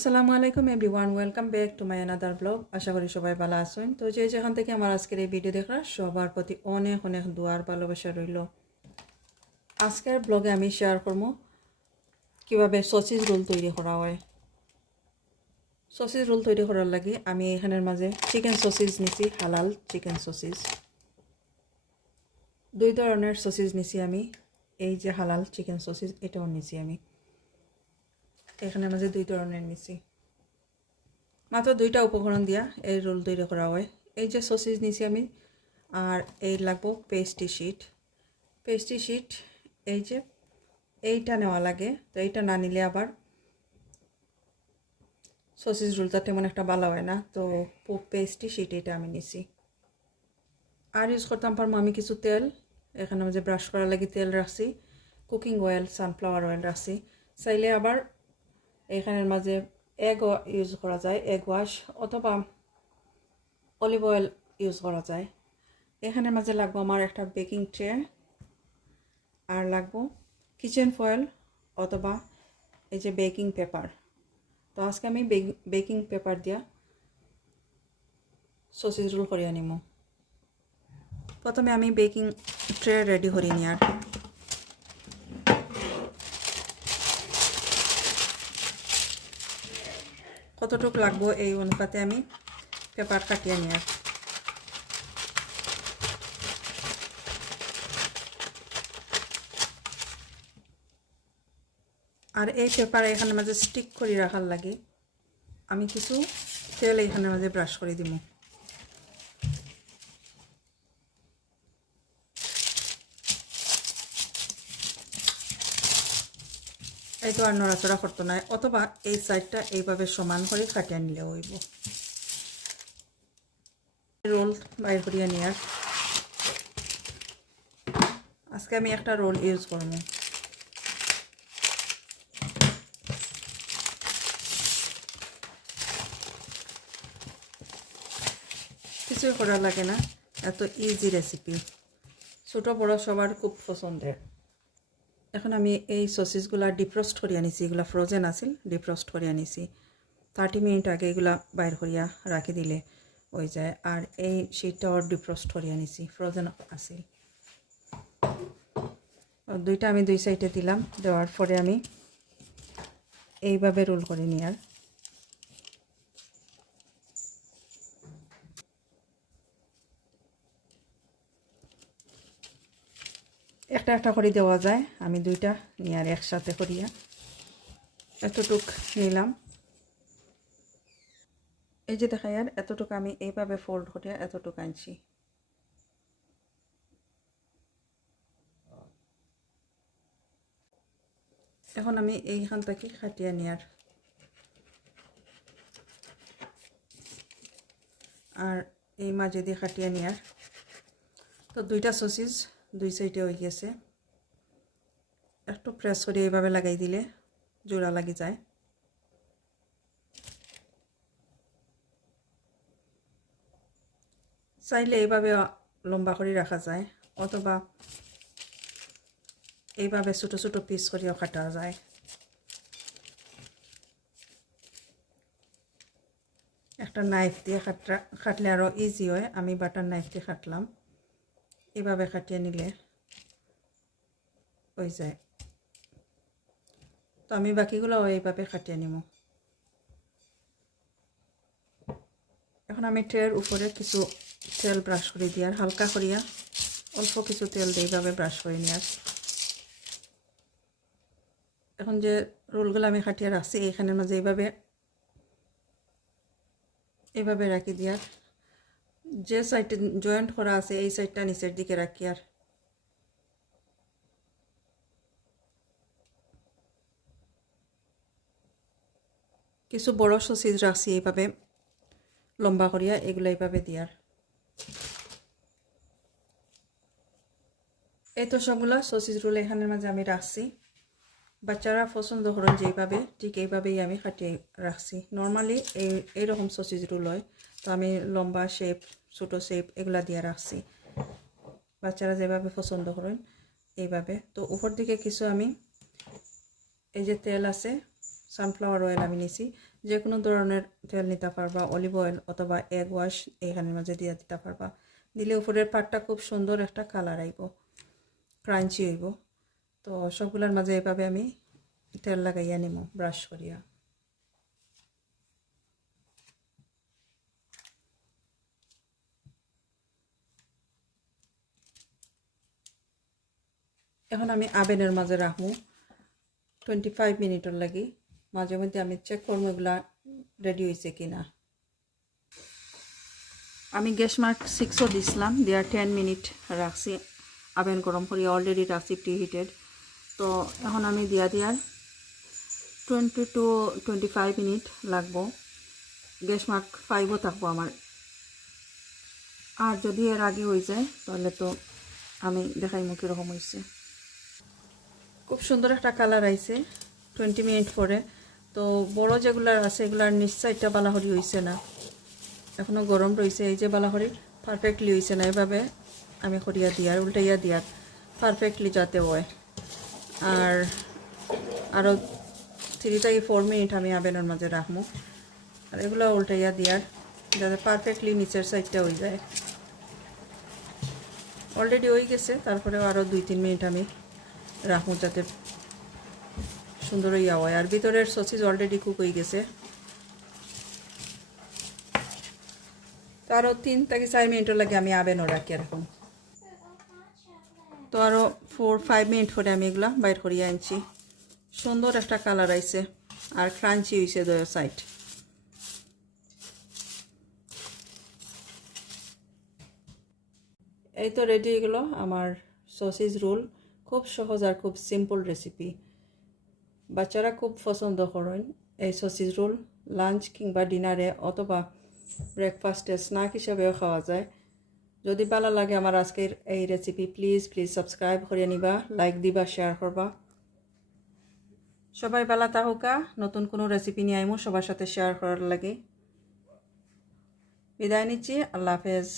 আসসালামু আলাইকুম everyone, welcome back to my another blog. আশা করি সবাই ভালো আছেন। তো যেখান থেকে আমার আজকের এই ভিডিও দেখার সবার প্রতি অনেক অনেক দোয়ার ভালোবাসা রইল। আজকের ব্লগে আমি শেয়ার করব কিভাবে সসেজ রোল তৈরি করা হয়। সসেজ রোল তৈরি করার লাগে আমি এখানের মাঝে চিকেন সসেজ নিছি, হালাল চিকেন সসেজ। দুই ধরনের সসেজ নিছি আমি। এই যে হালাল চিকেন সসেজ, এটাও নিছি আমি। এখানের মাঝে দুই ধরনের নিছি। মাত্র দুইটা উপকরণ দিয়া এই রোল তৈরি করা হয়। এই যে সসেজ নিছি আমি, আর এই লাগবো পেস্ট্রি শিট। এই যে এইটা নেওয়া লাগে। তো এইটা না নিলে আবার সসেজ রোলটা তেমন একটা ভালো হয় না। তো পেস্ট্রি শিট এটা আমি নিছি। আর ইউজ করতাম পারবো আমি কিছু তেল। এখানে যে ব্রাশ করার লাগে তেল রাখছি, কুকিং অয়েল, সানফ্লাওয়ার অয়েল রাখছি। চাইলে আবার এখানের মাঝে এগ ইউজ করা যায়, এগ ওয়াশ, অথবা অলিভ অয়েল ইউজ করা যায়। এখানের মাঝে লাগবো আমার একটা বেকিং ট্রে, আর লাগবো কিচেন ফয়েল অথবা এই যে বেকিং পেপার। তো আজকে আমি বেকিং পেপার দিয়া সসেজ রোল করে আনিমো। প্রথমে আমি বেকিং ট্রে রেডি করে নিই। আর কতটুকু লাগবো এই অনুপাতে আমি পেপার কাটিয়ে নিই। আর এই পেপার এখানে মাঝে স্টিক করে রাখার লাগে আমি কিছু তেল এখানে মাঝে ব্রাশ করে দিব। এই তো আর নড়াচড়া করতো না, অথবা এই সাইডটা এইভাবে সমান করে কাটিয়ে নিলে হইব। রোল বাইর করিয়া নিয়ে আজকে আমি একটা রোল ইউজ করব। কিছুই করা লাগে না, এত ইজি রেসিপি, ছোটো বড়ো সবার খুব পছন্দের। এখন আমি এই সসেসগুলা ডিফ্রস্ট করিয়া নিছি। এগুলা ফ্রোজেন আছিল, ডিফ্রস্ট করিয়া নিছি। 30 মিনিট আগে এগুলা বাইর করিয়া রাখি দিলে হয়ে যায়। আর এই শিটটাও ডিফ্রস্ট করিয়া নিছি, ফ্রোজেন আছিল। দুইটা আমি দুই সাইডে দিলাম। দেওয়ার পরে আমি এইভাবে রোল করে নিই। আর একটা একটা করে দেওয়া যায়, আমি দুইটা নিয়ে আর একসাথে করিয়া এতটুক নিলাম। এই যে দেখাই, আর এতটুকু আমি এইভাবে ফোল্ড করিয়া এতটুকু আনছি। এখন আমি এইখান থেকে কাটিয়ে নিই। আর এই মাঝে দিয়ে কাটিয়ে নিই। তো দুইটা সসেজ দুই সাইডে হয়ে গেছে। একটু প্রেস করে এইভাবে লাগাই দিলে জোড়া লাগি যায়। চাইলে এইভাবে লম্বা করে রাখা যায়, অথবা এইভাবে ছোটো ছোটো পিস করেও কাটা যায়। একটা নাইফ দিয়ে কাটলে আরও ইজি হয়। আমি বাটার নাইফ দিয়ে কাটলাম। এইভাবে কাটিয়ে নিলে হয়ে যায়। তো আমি বাকিগুলো এইভাবে কাটিয়ে নিব। এখন আমি ট্রের উপরে কিছু তেল ব্রাশ করে দিই, আর হালকা করিয়া অল্প কিছু তেল দিয়ে এইভাবে ব্রাশ করে নিই। আর এখন যে রোলগুলো আমি কাটিয়ে রাখছি এইখানের মাঝে এইভাবে রাখি দিই। আর যে সাইডে জয়েন্ট করা আছে এই সাইডটা নিচের দিকে রাখি। আর কিছু বড় সসেজ রাখছি এইভাবে লম্বা করিয়া, এগুলো এইভাবে দিয়ার। এই তো সবগুলা সসেজ রোল এখানের মাঝে আমি রাখছি। বাচ্চারা পছন্দ করেন যেইভাবে, ঠিক এইভাবেই আমি কাটিয়ে রাখছি। নর্মালি এইরকম সসেজ রোল হয়, তো আমি লম্বা শেপ, ছোটো শেপ এগুলা দিয়ে রাখছি। বাচ্চারা যেভাবে পছন্দ করেন এইভাবে। তো উপর দিকে কিছু আমি এই যে তেল আছে, সানফ্লাওয়ার অয়েল আমি নিছি, যে কোনো ধরনের তেল নিতে পারবা, অলিভ অয়েল অথবা এগ ওয়াশ এখানের মাঝে দিয়ে দিতে পারবা। দিলে উপরের পাটটা খুব সুন্দর একটা কালার আইব, ক্রাঞ্চি হইব। তো সবগুলোর মাঝে এভাবে আমি তেল লাগাইয়া নিব ব্রাশ করিয়া। এখন আমি আভেনের মাঝে রাখবো 25 মিনিটের লাগি। মাঝে মধ্যে আমি চেক করবো এগুলা রেডি হয়েছে কিনা। আমি গ্যাস মার্ক 6ও দিছিলাম, দেওয়ার 10 মিনিট রাখছি আভেন গরম করি, অলরেডি রাখছি প্রি হিটেড। তো এখন আমি দিয়ার 20 to 25 মিনিট লাগবো। গ্যাস মার্ক 5ও থাকবো আমার। আর যদি এর আগে হয়ে যায় তাহলে তো আমি দেখাইমু কীরকম হয়েছে। খুব সুন্দর একটা কালার আইছে 20 মিনিট পরে। তো বড় যেগুলার আছে এগুলার নিচ সাইডটা বালাহরি হয়েছে না, এখনও গরম রয়েছে। এই যে বালাহরি পারফেক্টলি হয়েছে না, এভাবে আমি করিয়া দিয়ার উল্টাইয়া দিয়ার পারফেক্টলি যাতে হয়। আর আরও 3 থেকে 4 মিনিট আমি আভেনের মাঝে রাখবো। আর এগুলো উল্টাইয়া দিয়ার যাতে পারফেক্টলি নিচের সাইডটা হয়ে যায়। অলরেডি হয়ে গেছে, তারপরেও আরও 2-3 মিনিট আমি রাখবো যাতে সুন্দর হইয়া হয়। আর ভিতরের সসিস অলরেডি কুক হয়ে গেছে। তো আরও 3 থেকে 4 মিনিটের লাগে আমি আভেনও রাখি এরকম। তো আরও 4-5 মিনিট পরে আমি এগুলা বাইর করিয়া আনছি। সুন্দর একটা কালার আইছে আর ক্রাঞ্চি হয়েছে দুই সাইড। এই তো রেডি হয়ে গেল আমার সসেজ রোল। খুব সহজ আর খুব সিম্পল রেসিপি, বাচ্চারা খুব পছন্দ করেন এই সসেজ রোল। লাঞ্চ কিংবা ডিনারে অথবা ব্রেকফাস্টে স্ন্যাক হিসেবেও খাওয়া যায়। যদি ভালো লাগে আমার আজকের এই রেসিপি, প্লিজ সাবস্ক্রাইব করে নিবা, লাইক দিবা, শেয়ার করবা। সবাই ভালো থাকুকা। নতুন কোনো রেসিপি নিয়ে আইমু সবার সাথে শেয়ার করার লাগে। বিদায় নিচ্ছি, আল্লাহ হাফেজ।